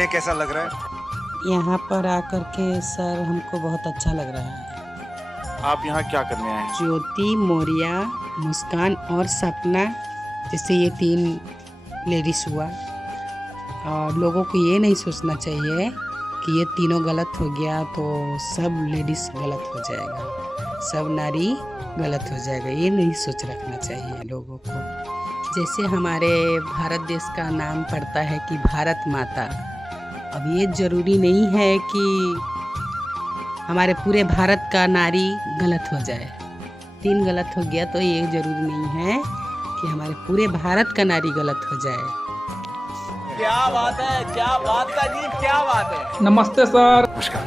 ये कैसा लग रहा है? यहाँ पर आकर के सर हमको बहुत अच्छा लग रहा है। आप यहाँ क्या करने आए हैं? ज्योति, मोरिया, मुस्कान और सपना, जैसे ये 3 लेडीज हुआ। और लोगों को ये नहीं सोचना चाहिए कि ये तीनों गलत हो गया तो सब लेडीज गलत हो जाएगा, सब नारी गलत हो जाएगा। ये नहीं सोच रखना चाहिए लोगों को। जैसे हमारे भारत देश का नाम पड़ता है कि भारत माता, अब ये ज़रूरी नहीं है कि हमारे पूरे भारत का नारी गलत हो जाए। 3 गलत हो गया तो ये ज़रूरी नहीं है कि हमारे पूरे भारत का नारी गलत हो जाए। क्या बात है, क्या बात है जी, क्या बात है। नमस्ते सर। नमस्कार।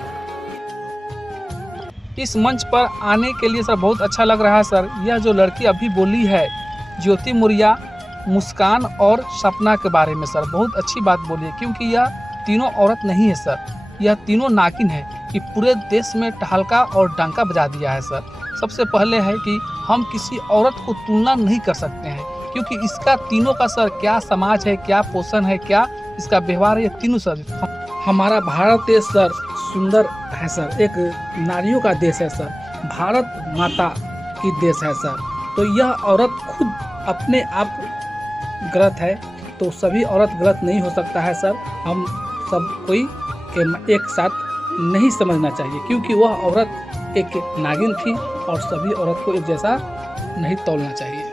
इस मंच पर आने के लिए सर बहुत अच्छा लग रहा है सर। यह जो लड़की अभी बोली है ज्योति, मोरिया, मुस्कान और सपना के बारे में सर, बहुत अच्छी बात बोली है, क्योंकि यह तीनों औरत नहीं है सर, यह तीनों नागिन है कि पूरे देश में टहलका और डंका बजा दिया है सर। सबसे पहले है कि हम किसी औरत को तुलना नहीं कर सकते हैं, क्योंकि इसका तीनों का सर क्या समाज है, क्या पोषण है, क्या इसका व्यवहार है, ये तीनों सर। हमारा भारत देश सर सुंदर है सर, एक नारियों का देश है सर, भारत माता की देश है सर। तो यह औरत खुद अपने आप गलत है तो सभी औरत गलत नहीं हो सकता है सर। हम सब कोई के एक साथ नहीं समझना चाहिए, क्योंकि वह औरत एक नागिन थी और सभी औरत को एक जैसा नहीं तौलना चाहिए।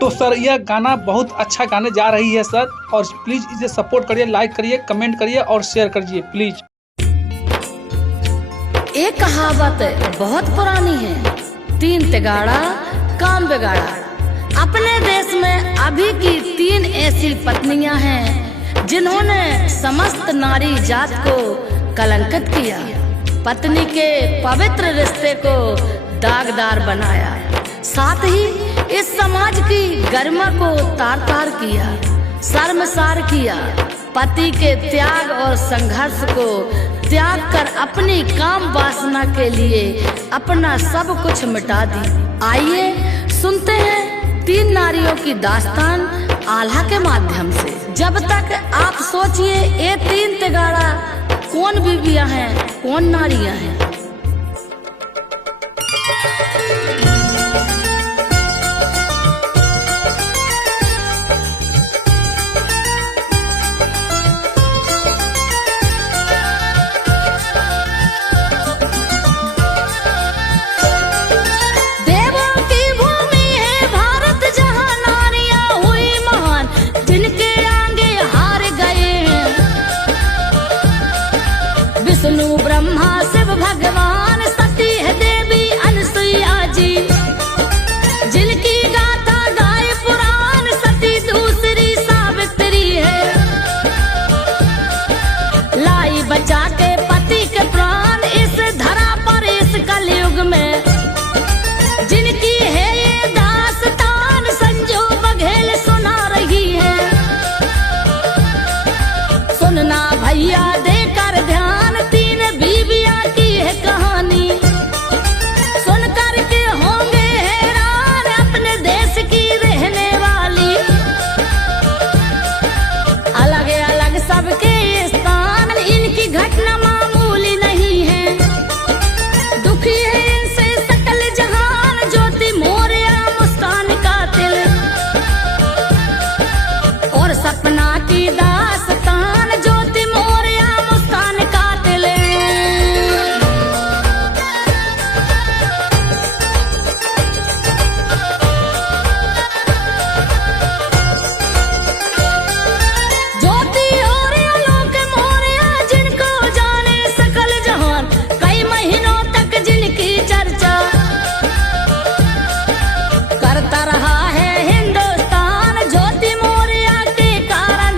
तो सर यह गाना बहुत अच्छा गाने जा रही है सर, और प्लीज़ इसे सपोर्ट करिए, लाइक करिए, कमेंट करिए और शेयर करिए प्लीज़। एक कहावत बहुत पुरानी है, 3 तिगाड़ा काम बिगाड़ा। अपने देश में अभी की 3 ऐसी पत्नियां हैं जिन्होंने समस्त नारी जात को कलंकित किया, पत्नी के पवित्र रिश्ते को दागदार बनाया, साथ ही इस समाज की गरिमा को तार तार किया, शर्मसार किया। पति के त्याग और संघर्ष को त्याग कर अपनी काम वासना के लिए अपना सब कुछ मिटा दी। आइए सुनते हैं 3 नारियों की दास्तान आल्हा के माध्यम से। जब तक आप सोचिए ये 3 तिगाड़ा कौन बीवियां हैं, कौन नारियां हैं। विष्णु ब्रह्मा शिव भगवान सती है देवी अनसुईया जी, जिनकी गाथा गाए पुराण, सती दूसरी सावित्री है, लाई बचा के पति के प्राण इस धरा पर इस कलयुग में, जिनकी है ये दास्तान संजू बघेल सुना रही है। सुनना भैया देकर ध्यान, कहानी सुन करके होंगे हैरान, अपने देश की रहने वाली, अलग अलग सबके स्थान, इनकी घटना मामूली नहीं है, दुखी है इनसे सकल जहान। ज्योति, मोरिया, मुस्कान का दिल और सपना की दास्तान, ज्योति, मोरिया, मुस्कान का दिल। करता रहा है हिंदुस्तान, ज्योति मोरिया के कारण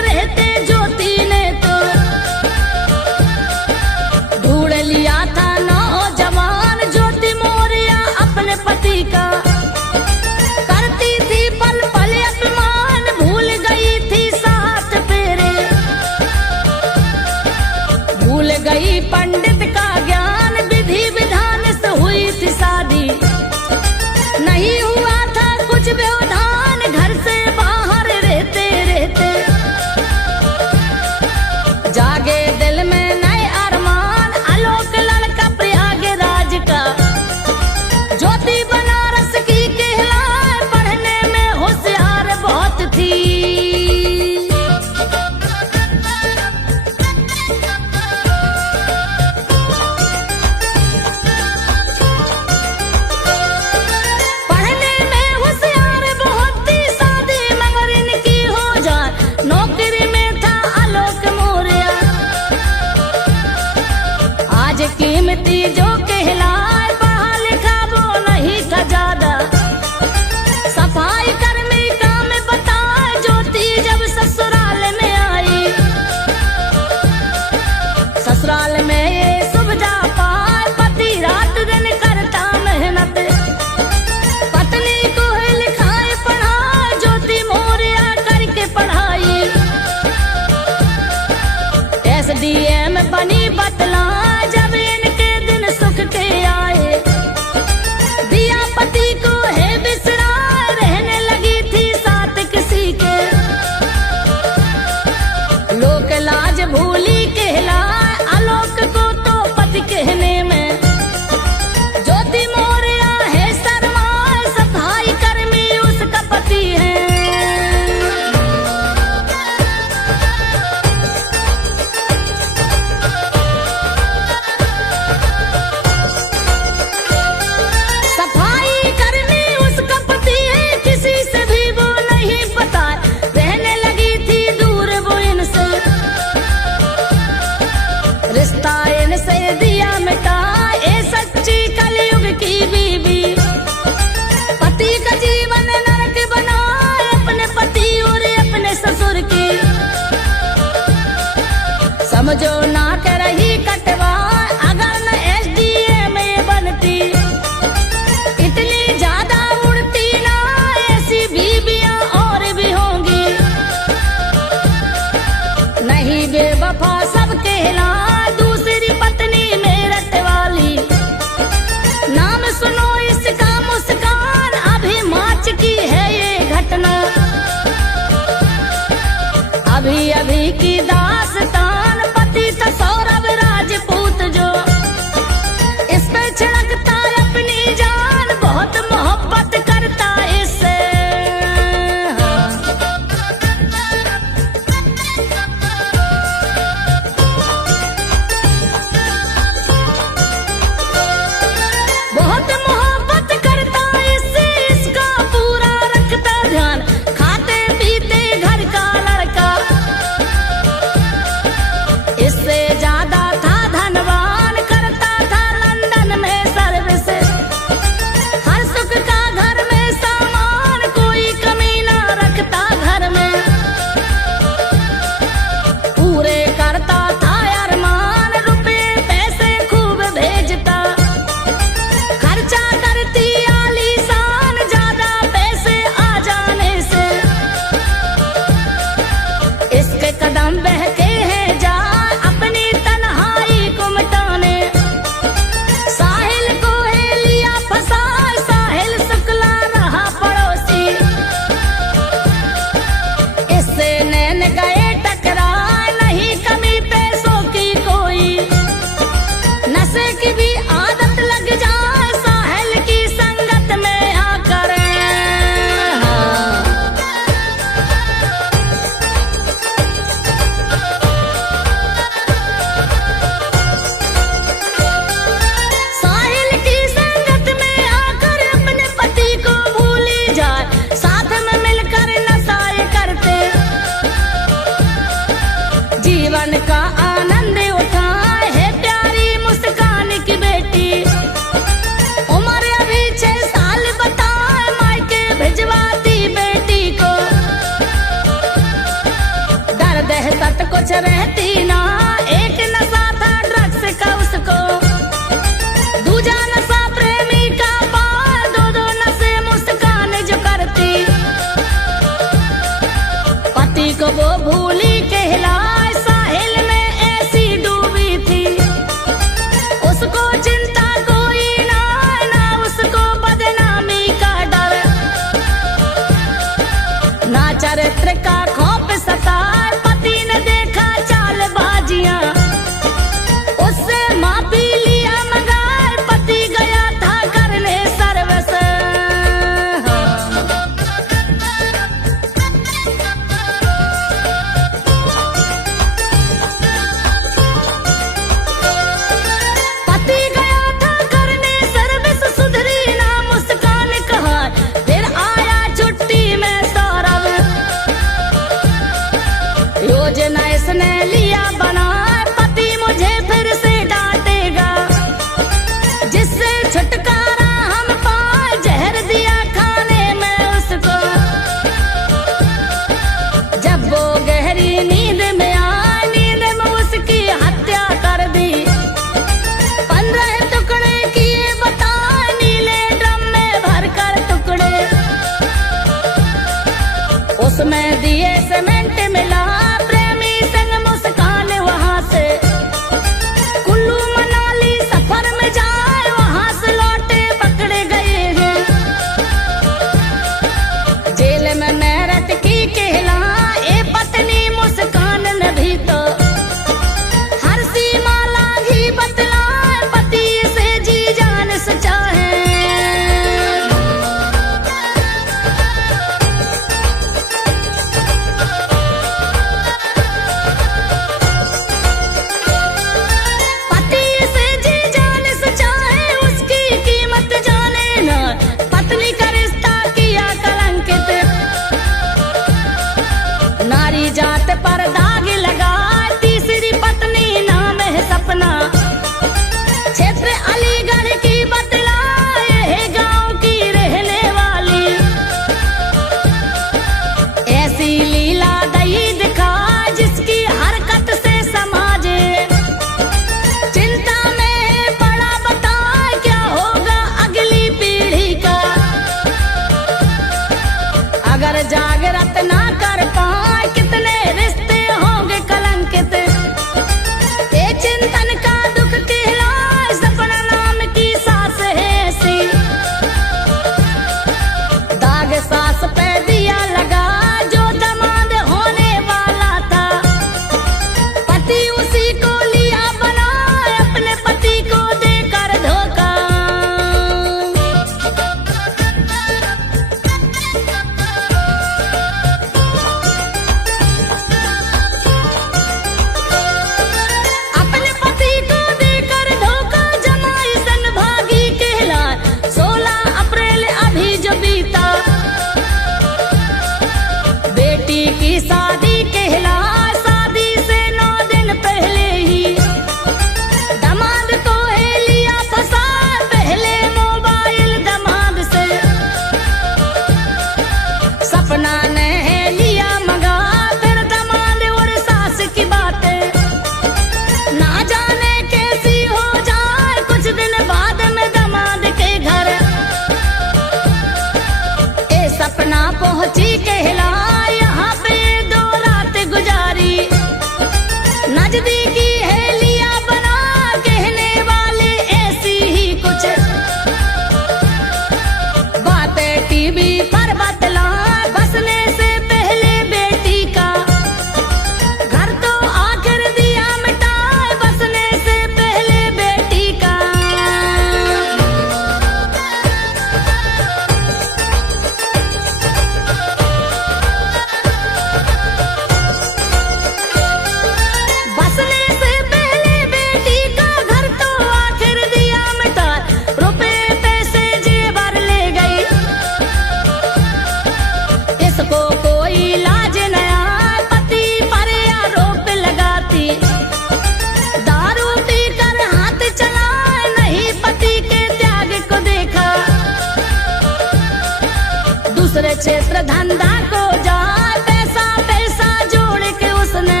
दूसरे क्षेत्र धंधा को जाए, पैसा पैसा जोड़ के उसने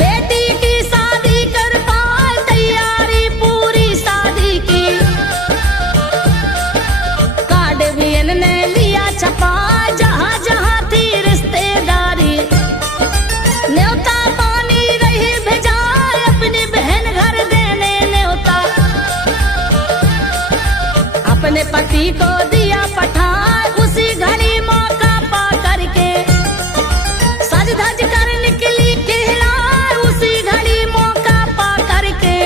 बेटी की शादी कर पाए, तैयारी पूरी शादी की। कार्ड भी इनने लिया छपा, जहाँ जहाँ थी रिश्तेदारी, न्योता पानी रही भेजाए, अपनी बहन घर देने न्योता। अपने पति को दिया पठान, उसी घड़ी मौका पा करके सज धज कर निकली कहलाए, उसी घड़ी मौका पा करके।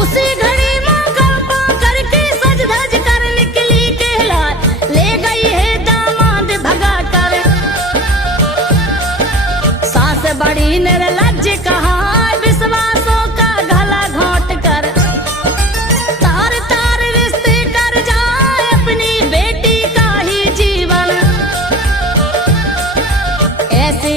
उसी घड़ी मौका पा करके सज धज कर निकली कहलाए, ले गई है दामाद भगा कर। सास बड़ी निर्लज्ज कहा, विश्वासों का गला घोंट कर, तार तार रिश्ते कर जाए, अपनी बेटी का ही जीवन। ऐसी